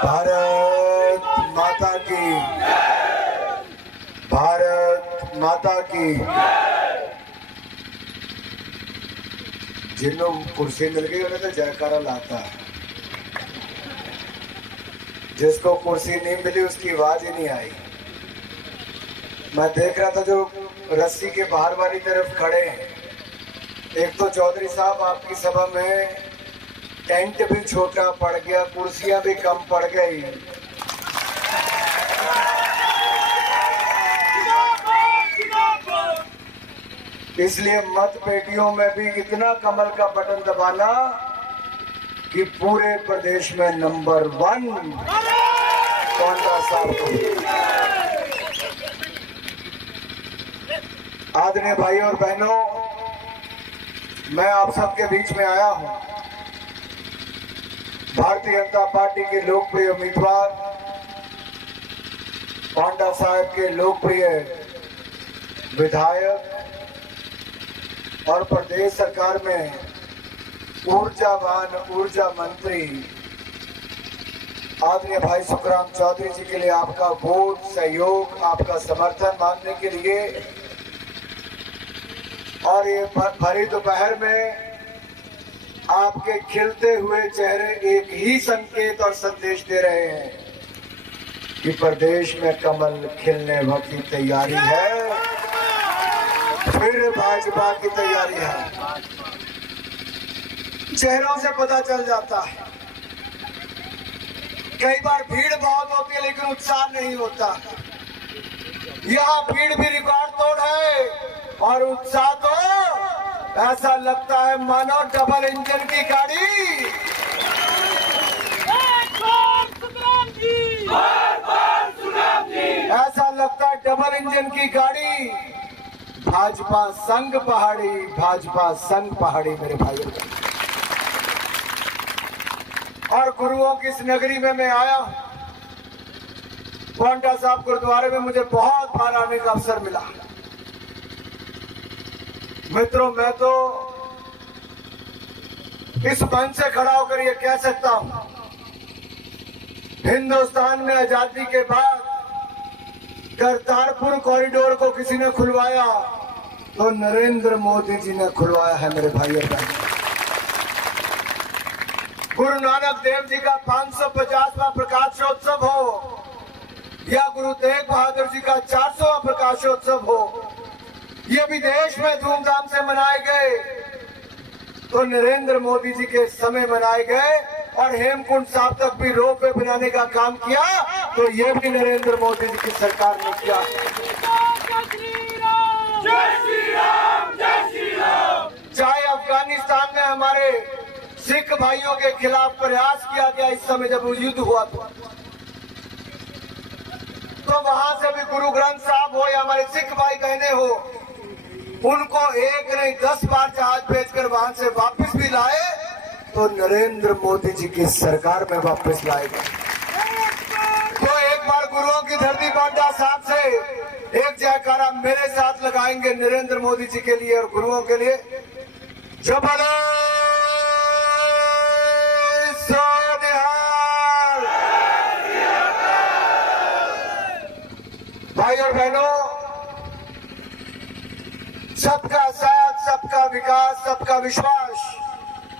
भारत माता की, भारत माता की। जिन्हों कुर्सी मिल गई उन्हें तो जयकारा लाता है, जिसको कुर्सी नहीं मिली उसकी आवाज ही नहीं आई। मैं देख रहा था जो रस्सी के बाहर वाली तरफ खड़े हैं, एक तो चौधरी साहब आपकी सभा में टेंट भी छोटा पड़ गया, कुर्सियां भी कम पड़ गई। इसलिए मत पेटियों में भी इतना कमल का बटन दबाना कि पूरे प्रदेश में नंबर 1 पांडा साहब को। आदरणीय भाई और बहनों, मैं आप सबके बीच में आया हूं भारतीय जनता पार्टी के लोकप्रिय उम्मीदवार पांडा साहब के लोकप्रिय विधायक और प्रदेश सरकार में ऊर्जावान ऊर्जा मंत्री आदरणीय भाई सुखराम चौधरी जी के लिए आपका वोट, सहयोग, आपका समर्थन मांगने के लिए और ये भरी दोपहर में आपके खिलते हुए चेहरे एक ही संकेत और संदेश दे रहे हैं कि प्रदेश में कमल खिलने की तैयारी है, फिर भाजपा की तैयारी है। चेहरों से पता चल जाता है। कई बार भीड़ बहुत होती है लेकिन उत्साह नहीं होता। यहाँ भीड़ भी रिकॉर्ड तोड़ है और उत्साह तो ऐसा लगता है मानो डबल इंजन की गाड़ी। ऐसा लगता है डबल इंजन की गाड़ी। भाजपा संग पहाड़ी, भाजपा संग पहाड़ी मेरे भाइयों। और गुरुओं की इस नगरी में मैं आया हूं। पांडा साहब गुरुद्वारे में मुझे बहुत बार आने का अवसर मिला। मित्रों, मैं तो इस मंच से खड़ा होकर ये कह सकता हूं, हिंदुस्तान में आजादी के बाद करतारपुर कॉरिडोर को किसी ने खुलवाया तो नरेंद्र मोदी जी ने खुलवाया है मेरे भाई और बहन। गुरु नानक देव जी का 550वां प्रकाशोत्सव हो या गुरु तेग बहादुर जी का 400वां प्रकाशोत्सव हो, ये भी देश में धूमधाम से मनाए गए तो नरेंद्र मोदी जी के समय मनाए गए। और हेमकुंड साहब तक भी रोपवे बनाने का काम किया तो ये भी नरेंद्र मोदी जी की सरकार ने किया। चाहे अफगानिस्तान में हमारे सिख भाइयों के खिलाफ प्रयास किया गया, इस समय जब युद्ध हुआ तो वहां से भी गुरु ग्रंथ साहब हो या हमारे सिख भाई बहने हो, उनको एक नहीं 10 बार जहाज भेजकर वहां से वापस भी लाए तो नरेंद्र मोदी जी की सरकार में वापस लाए गए। तो एक बार गुरुओं की धरती पांडा साहब से एक जयकारा मेरे साथ लगाएंगे नरेंद्र मोदी जी के लिए और गुरुओं के लिए। जब भाई और बहनों, सबका साथ, सबका विकास, सबका विश्वास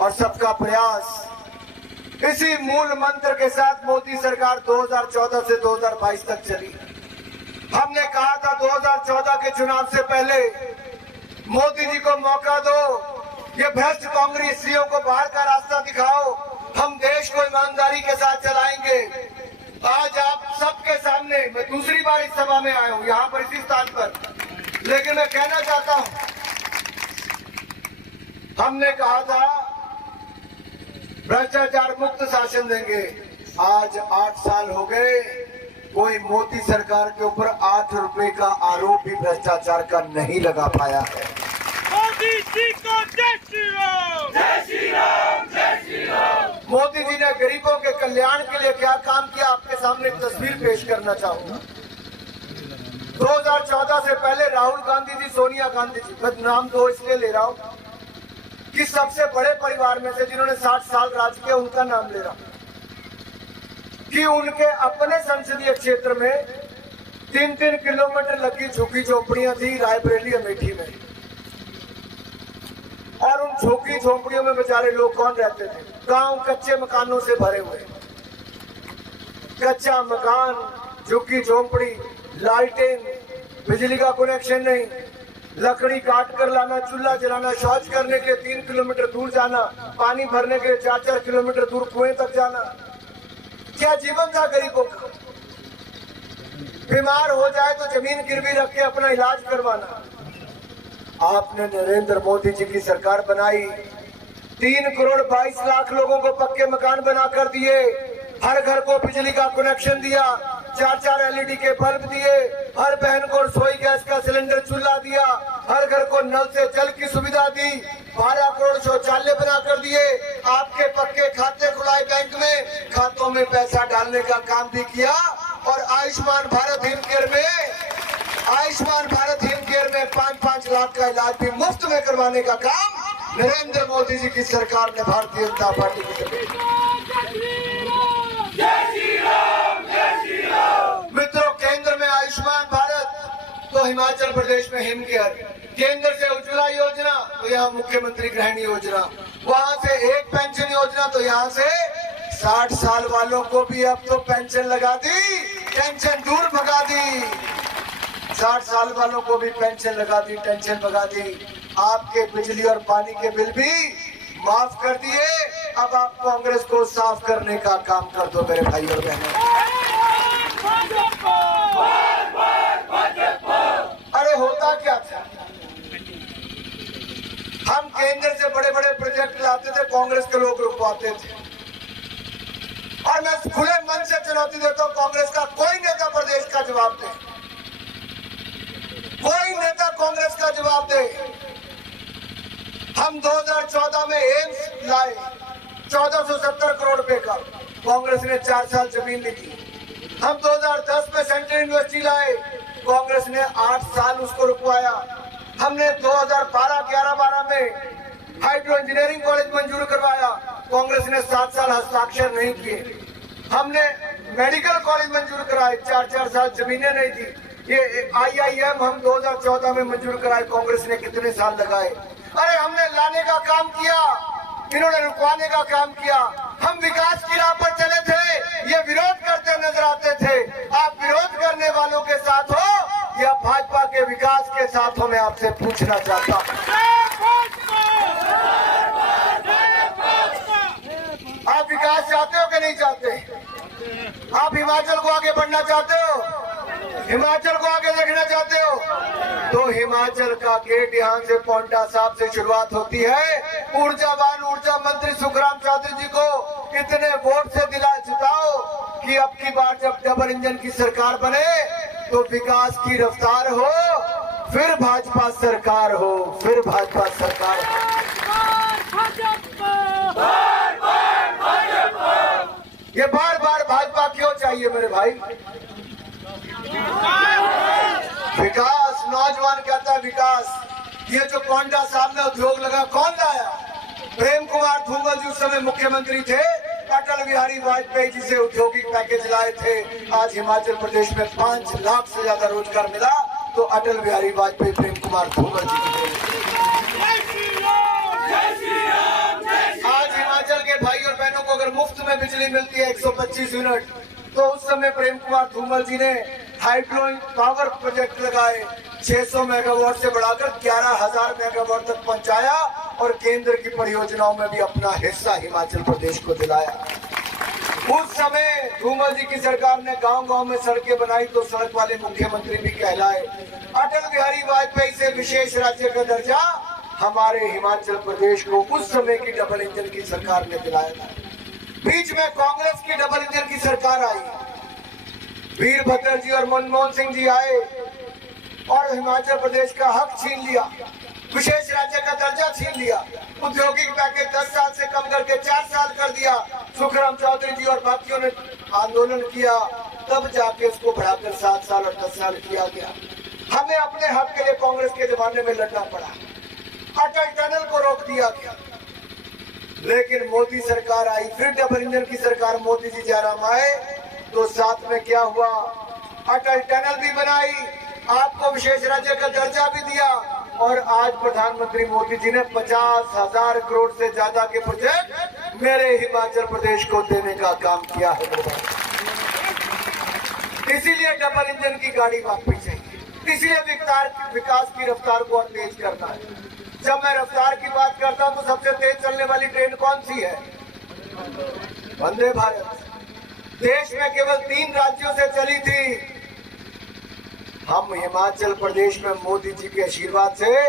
और सबका प्रयास, इसी मूल मंत्र के साथ मोदी सरकार 2014 से 2022 तक चली। हमने कहा था 2014 के चुनाव से पहले मोदी जी को मौका दो, ये भ्रष्ट कांग्रेसियों को बाहर का रास्ता दिखाओ, हम देश को ईमानदारी के साथ चलाएंगे। आज आप सबके सामने मैं दूसरी बार इस सभा में आया हूं, यहाँ पर इसी स्थान पर, लेकिन मैं कहना चाहता हूं, हमने कहा था भ्रष्टाचार मुक्त शासन देंगे। आज 8 साल हो गए, कोई मोदी सरकार के ऊपर 8 रुपए का आरोप भी भ्रष्टाचार का नहीं लगा पाया है। मोदी जी को जय श्री राम, जय श्री राम, जय श्री राम। मोदी जी ने गरीबों के कल्याण के लिए क्या काम किया, आपके सामने एक तस्वीर पेश करना चाहूंगा। 2014 से पहले राहुल गांधी जी, सोनिया गांधी जी, मैं नाम तो इसलिए ले रहा हूं कि सबसे बड़े परिवार में से जिन्होंने 60 साल राज किया उनका नाम ले रहा हूं। कि उनके अपने संसदीय क्षेत्र में 3-3 किलोमीटर लगी झुग्गी झोपड़ियां थी रायबरेली अमेठी में, और उन झुग्गी झोपड़ियों में बेचारे लोग कौन रहते थे? गांव कच्चे मकानों से भरे हुए, कच्चा मकान, झुग्गी झोपड़ी, लाइटिंग, बिजली का कनेक्शन नहीं, लकड़ी काट कर लाना, चूल्हा जलाना, शौच करने के लिए 3 किलोमीटर दूर जाना, पानी भरने के लिए 4-4 किलोमीटर दूर कुएं तक जाना। क्या जीवन था गरीबों का? बीमार हो जाए तो जमीन गिरवी रख के अपना इलाज करवाना। आपने नरेंद्र मोदी जी की सरकार बनाई, 3 करोड़ 22 लाख लोगों को पक्के मकान बनाकर दिए, हर घर को बिजली का कनेक्शन दिया, 4-4 एलईडी के बल्ब दिए, हर बहन को रसोई गैस का सिलेंडर चूल्हा दिया, हर घर को नल से जल की सुविधा दी, 12 करोड़ शौचालय बनाकर दिए, आपके पक्के खाते खुलाए बैंक में, खातों में पैसा डालने का काम भी किया, और आयुष्मान भारत हिमकेयर में 5-5 लाख का इलाज भी मुफ्त में करवाने का काम नरेंद्र मोदी जी की सरकार ने भारतीय जनता पार्टी की मित्रों, केंद्र में आयुष्मान भारत तो हिमाचल प्रदेश में हिमकेयर, केंद्र से उज्ज्वला योजना तो यहाँ मुख्यमंत्री गृहिणी योजना, वहां से एक पेंशन योजना तो यहाँ से 60 साल वालों को भी अब तो पेंशन लगा दी, टेंशन दूर भगा दी। 60 साल वालों को भी पेंशन लगा दी, टेंशन भगा दी। आपके बिजली और पानी के बिल भी माफ कर दिए। अब आप कांग्रेस को साफ करने का काम कर दो मेरे भाई और बहनों। अरे होता क्या था, हम केंद्र से बड़े बड़े प्रोजेक्ट लाते थे, कांग्रेस के लोग रुकवाते थे, और मैं खुले मन से चुनौती देता हूं, कांग्रेस का कोई नेता प्रदेश का जवाब दे, कोई नेता कांग्रेस का जवाब दे। हम 2014 में एम्स लाए 1470 करोड़ रुपए का, कांग्रेस ने 4 साल जमीन ली थी। हम 2010 में सेंट्रल यूनिवर्सिटी लाए, कांग्रेस ने 8 साल उसको रुकवाया। हमने 2012 में हाइड्रो इंजीनियरिंग कॉलेज मंजूर करवाया, कांग्रेस ने 7 साल हस्ताक्षर नहीं किए। हमने मेडिकल कॉलेज मंजूर कराए, 4-4 साल जमीनें नहीं थी। ये IIM हम 2014 में मंजूर कराए, कांग्रेस ने कितने साल लगाए। अरे हमने लाने का काम किया, इन्होंने रुकवाने का काम किया। हम विकास की राह पर चले थे, ये विरोध करते नजर आते थे। आप विरोध करने वालों के साथ हो या भाजपा के विकास के साथ हो, मैं आपसे पूछना चाहता हूँ। आप विकास चाहते हो कि नहीं चाहते? आप हिमाचल को आगे बढ़ना चाहते हो? हिमाचल को आगे देखना चाहते हो? तो हिमाचल का गेट यहाँ से पोंटा साहब से शुरुआत होती है। ऊर्जावान ऊर्जा मंत्री सुखराम चौधरी जी को इतने वोट से जिताओ कि अब की बार जब डबल इंजन की सरकार बने तो विकास की रफ्तार हो, फिर भाजपा सरकार हो, फिर भाजपा सरकार हो। ये बार बार भाजपा क्यों चाहिए मेरे भाई? विकास, नौजवान कहता है विकास। ये जो पोंटा साहब ने उद्योग लगा, कौन लाया? प्रेम कुमार धूमल जी उस समय मुख्यमंत्री थे, अटल बिहारी वाजपेयी जी से औद्योगिक पैकेज लाए थे। आज हिमाचल प्रदेश में 5 लाख से ज्यादा रोजगार मिला तो अटल बिहारी वाजपेयी, प्रेम कुमार धूमल जी। आज हिमाचल के भाई और बहनों को अगर मुफ्त में बिजली मिलती है 125 यूनिट, तो उस समय प्रेम कुमार धूमल जी ने हाइड्रो पावर प्रोजेक्ट लगाए, 600 मेगावाट से बढ़ाकर 11,000 मेगावाट तक पहुंचाया और केंद्र की परियोजनाओं में भी अपना हिस्सा हिमाचल प्रदेश को दिलाया। उस समय धूमल जी की सरकार ने गांव-गांव में सड़कें बनाई तो सड़क वाले मुख्यमंत्री भी कहलाए। अटल बिहारी वाजपेयी से विशेष राज्य का दर्जा हमारे हिमाचल प्रदेश को उस समय की डबल इंजन की सरकार ने दिलाया था। बीच में कांग्रेस की डबल इंजन की सरकार आई, वीरभद्र जी और मनमोहन सिंह जी आए और हिमाचल प्रदेश का हक छीन लिया, विशेष राज्य का दर्जा छीन लिया, औद्योगिक पैकेज 10 साल से कम करके 4 साल कर दिया। सुखराम चौधरी जी और बाकियों ने आंदोलन किया, तब जाके उसको बढ़ाकर 7 साल और 10 साल किया गया। हमें अपने हक के लिए कांग्रेस के जमाने में लड़ना पड़ा, अटल टनल को रोक दिया गया। लेकिन मोदी सरकार आई, फिर डबल इंजन की सरकार, मोदी जी जयराम आए, तो साथ में क्या हुआ, अटल टनल भी बनाई, आपको विशेष राज्य का दर्जा भी दिया, और आज प्रधानमंत्री मोदी जी ने 50,000 करोड़ से ज्यादा के प्रोजेक्ट मेरे हिमाचल प्रदेश को देने का काम किया है। इसीलिए डबल इंजन की गाड़ी वापस चाहिए, इसीलिए विकास की रफ्तार को और तेज करना है। जब मैं रफ्तार की बात करता हूं तो सबसे तेज चलने वाली ट्रेन कौन सी है? वंदे भारत। देश में केवल 3 राज्यों से चली थी। हम हिमाचल प्रदेश में मोदी जी के आशीर्वाद से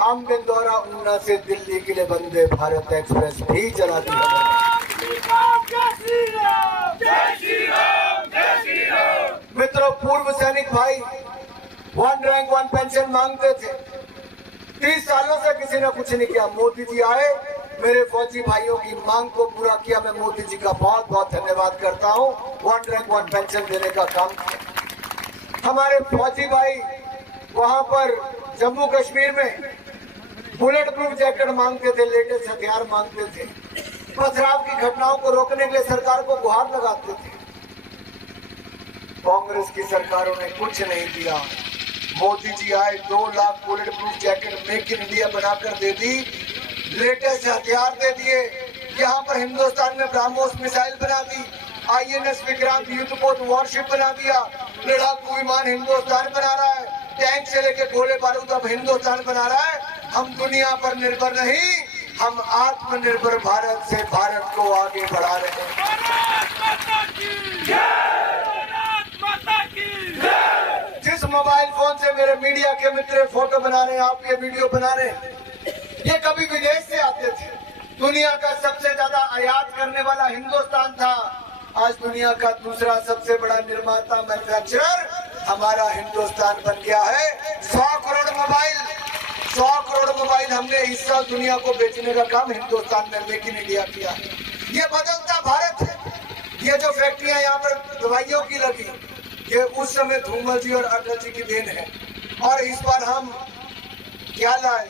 हम बिंदौरा ऊना से दिल्ली के लिए वंदे भारत एक्सप्रेस भी चलाती है। मित्रों, पूर्व सैनिक भाई 1 रैंक 1 पेंशन मांगते थे। 30 सालों से किसी ने कुछ नहीं किया। मोदी जी आए, मेरे फौजी भाइयों की मांग को पूरा किया। मैं मोदी जी का बहुत बहुत धन्यवाद करता हूं। 1 रैंक 1 पेंशन देने का काम किया। हमारे फौजी भाई वहां पर जम्मू कश्मीर में बुलेट प्रूफ जैकेट मांगते थे, लेटेस्ट हथियार मांगते थे, पथराव की घटनाओं को रोकने के लिए सरकार को गुहार लगाते थे। कांग्रेस की सरकारों ने कुछ नहीं दिया। मोदी जी आए, 2 lakh bullet proof jacket make in India बनाकर दे दी, लेटेस्ट हथियार दे दिए। यहाँ पर हिंदुस्तान में ब्रह्मोस मिसाइल बना दी, INS विक्रांत युद्धपोत वॉरशिप बना दिया, लड़ाकू विमान हिंदुस्तान बना रहा है, टैंक से लेके गोले बारूद अब हिंदुस्तान बना रहा है। हम दुनिया पर निर्भर नहीं, हम आत्मनिर्भर भारत से भारत को आगे बढ़ा रहे हैं। जिस मोबाइल फोन से मेरे मीडिया के मित्र फोटो बना रहे हैं, आप ये वीडियो बना रहे हैं, ये कभी विदेश से आते थे। दुनिया का सबसे ज्यादा आयात करने वाला हिंदुस्तान था। आज दुनिया का दूसरा सबसे बड़ा निर्माता मैन्युफैक्चरर हमारा हिंदुस्तान बन गया है। 100 करोड़ मोबाइल हमने इस साल दुनिया को बेचने का काम हिंदुस्तान में मेक इन इंडिया किया है। ये बदलता भारत है। ये जो फैक्ट्रियां यहाँ पर दवाइयों की लगी, ये उस समय धूमल जी और अटल जी की देन है। और इस बार हम क्या लाए,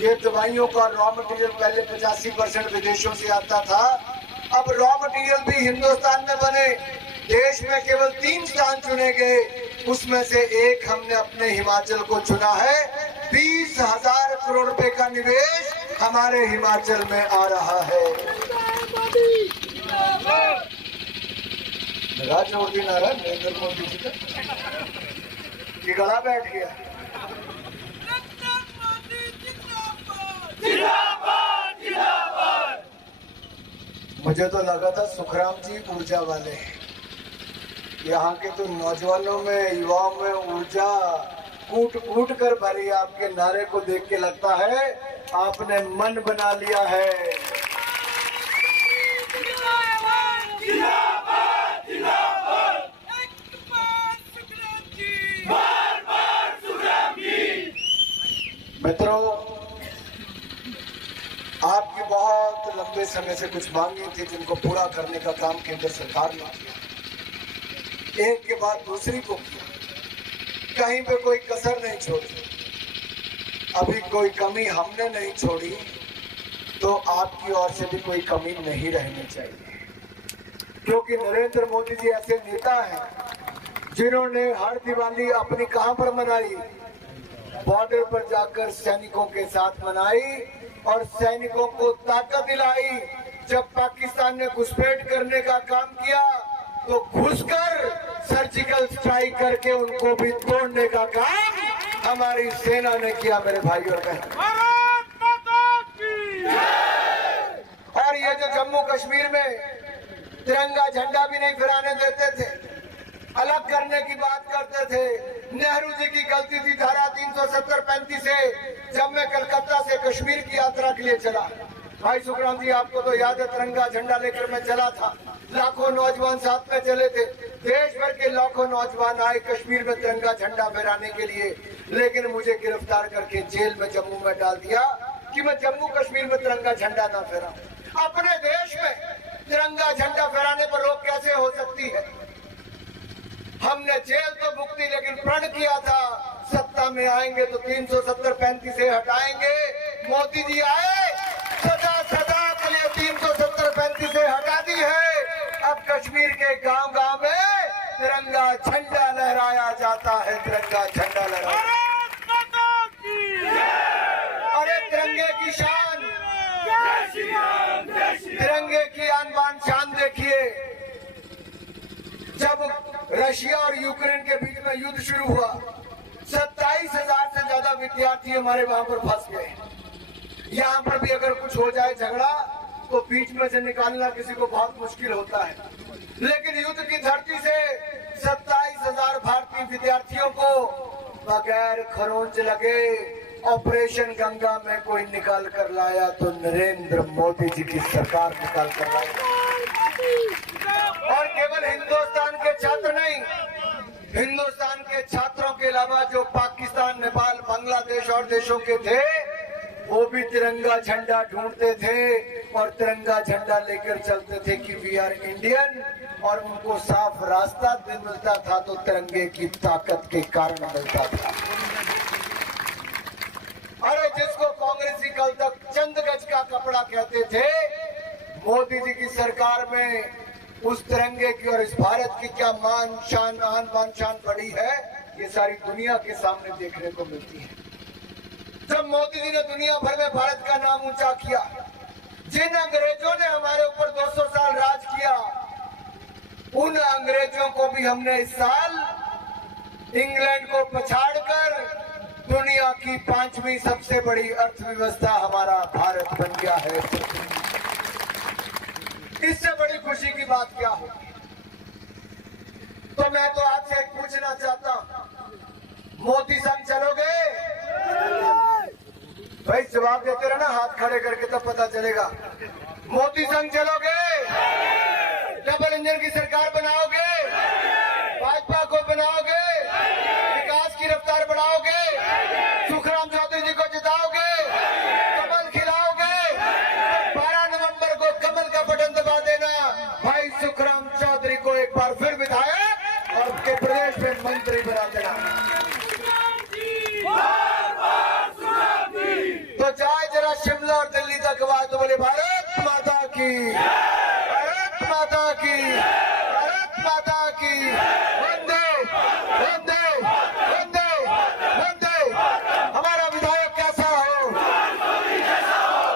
ये दवाइयों का रॉ मटेरियल पहले 85% विदेशों से आता था, अब रॉ मटेरियल भी हिंदुस्तान में बने। देश में केवल 3 स्थान चुने गए, उसमें से एक हमने अपने हिमाचल को चुना है। 20,000 करोड़ रुपए का निवेश हमारे हिमाचल में आ रहा है। नरेंद्र मोदी जी का कि गला बैठ गया। मुझे तो लगा था सुखराम जी ऊर्जा वाले हैं। यहाँ के तो नौजवानों में, युवाओं में ऊर्जा कूट कूट कर भरी। आपके नारे को देख के लगता है आपने मन बना लिया है। मित्रों, आपकी बहुत लंबे समय से कुछ मांगी थी, जिनको पूरा करने का काम केंद्र सरकार ने किया। एक के बाद दूसरी को किया, कहीं पे कोई कसर नहीं छोड़ी। अभी कोई कमी हमने नहीं छोड़ी, तो आपकी ओर से भी कोई कमी नहीं रहनी चाहिए। क्योंकि नरेंद्र मोदी जी ऐसे नेता हैं जिन्होंने हर दिवाली अपनी कहां पर मनाई, बॉर्डर पर जाकर सैनिकों के साथ मनाई और सैनिकों को ताकत दिलाई। जब पाकिस्तान ने घुसपैठ करने का काम किया तो घुसकर सर्जिकल स्ट्राइक करके उनको भी तोड़ने का काम हमारी सेना ने किया। मेरे भाई और बहन, और ये जो जम्मू कश्मीर में तिरंगा झंडा भी नहीं फहराने देते थे, अलग करने की बात करते थे। नेहरू जी की गलती थी धारा 370-35 से, जब मैं कलकत्ता से कश्मीर की यात्रा के लिए चला। भाई सुखराम जी, आपको तो याद है, तिरंगा झंडा लेकर मैं चला था। लाखों नौजवान साथ में चले थे। देश भर के लाखों नौजवान आए कश्मीर में तिरंगा झंडा फहराने के लिए, लेकिन मुझे गिरफ्तार करके जेल में जम्मू में डाल दिया कि मैं जम्मू कश्मीर में तिरंगा झंडा ना फहराऊं। अपने देश में तिरंगा झंडा फहराने पर रोक कैसे हो सकती है? हमने जेल तो मुक्ति, लेकिन प्रण किया था सत्ता में आएंगे तो 370-35 से हटाएंगे। मोदी जी आए, सदा सदा के लिए 370-35 से हटा दी है। अब कश्मीर के गांव-गांव में तिरंगा झंडा लहराया जाता है, तिरंगा झंडा लहराया। भारत माता की अरे तिरंगे की शान, जय श्री राम, जय श्री राम। तिरंगे की आन बान शान देखिए। जब रशिया और यूक्रेन के बीच में युद्ध शुरू हुआ, 27,000 से ज्यादा विद्यार्थी हमारे वहां पर फंस गए। यहाँ पर भी अगर कुछ हो जाए झगड़ा तो बीच में से निकालना किसी को बहुत मुश्किल होता है, लेकिन युद्ध की धरती से 27,000 भारतीय विद्यार्थियों को बगैर खरोंच लगे ऑपरेशन गंगा में कोई निकाल कर लाया तो नरेंद्र मोदी जी की सरकार निकाल कर लाई। और केवल हिंदुस्तान के छात्र नहीं, हिंदुस्तान के छात्रों के अलावा जो पाकिस्तान, नेपाल, बांग्लादेश और देशों के थे, वो भी तिरंगा झंडा ढूंढते थे और तिरंगा झंडा लेकर चलते थे कि वी आर इंडियन, और उनको साफ रास्ता मिलता था तो तिरंगे की ताकत के कारण मिलता था। अरे जिसको कांग्रेसी कल तक चंद गज का कपड़ा कहते थे, मोदी जी की सरकार में उस तिरंगे की और इस भारत की क्या मान शान, आन बान शान बढ़ी है, ये सारी दुनिया के सामने देखने को मिलती है। जब मोदी जी ने दुनिया भर में भारत का नाम ऊंचा किया, जिन अंग्रेजों ने हमारे ऊपर 200 साल राज किया, उन अंग्रेजों को भी हमने इस साल इंग्लैंड को पछाड़कर दुनिया की 5वीं सबसे बड़ी अर्थव्यवस्था हमारा भारत बन गया है। इससे बड़ी खुशी की बात क्या हो? तो मैं तो आपसे एक पूछना चाहता हूं, मोदी संग चलोगे? भाई जवाब देते रहना, हाथ खड़े करके तब पता चलेगा। मोदी संग चलोगे? डबल इंजन की सरकार बनाओगे? भाजपा को बनाओगे? विकास की रफ्तार बढ़ाओगे? सुखराम चौधरी जी को जिताओगे? कमल खिलाओगे? 12 नवंबर को कमल का बटन दबा देना, भाई सुखराम चौधरी को एक बार फिर विधायक और उसके प्रदेश में मंत्री बना देना। तो जाए जरा शिमला और दिल्ली तक आवाज तो बोले भारत माता की, भारत माता की, भारत माता की। वंदे वंदे वंदे वंदे। हमारा विधायक कैसा हो?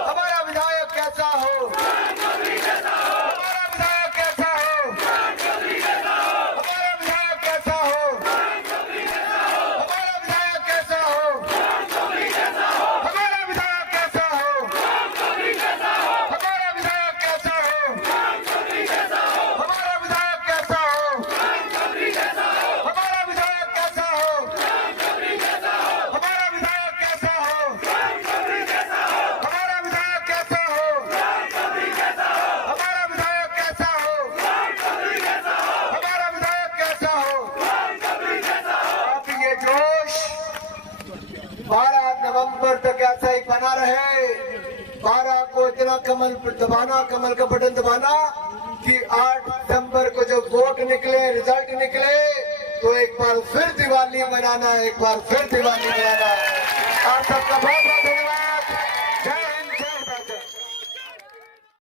हमारा विधायक कैसा हो? हमारा विधायक कैसा हो? हमारा विधायक कैसा हो? हमारा विधायक कैसा हो? हमारा विधायक कैसा हो? हमारा विधायक कैसा हो? हमारा विधायक कैसा हो? हमारा विधायक कैसा हो? हमारा विधायक कैसा हो? हमारा विधायक कैसा हो? हमारा विधायक कैसा हो? हमारा विधायक कैसा हो? अब ये जोश 12 नवंबर तक ऐसा ही बना रहे। 12 को इतना कमल दबाना, कमल का बटन दबाना कि 8 दिसंबर को जब वोट निकले, रिजल्ट निकले, तो एक बार फिर दिवाली मनाना, एक बार फिर दिवाली मनाना। आप सबका बहुत बहुत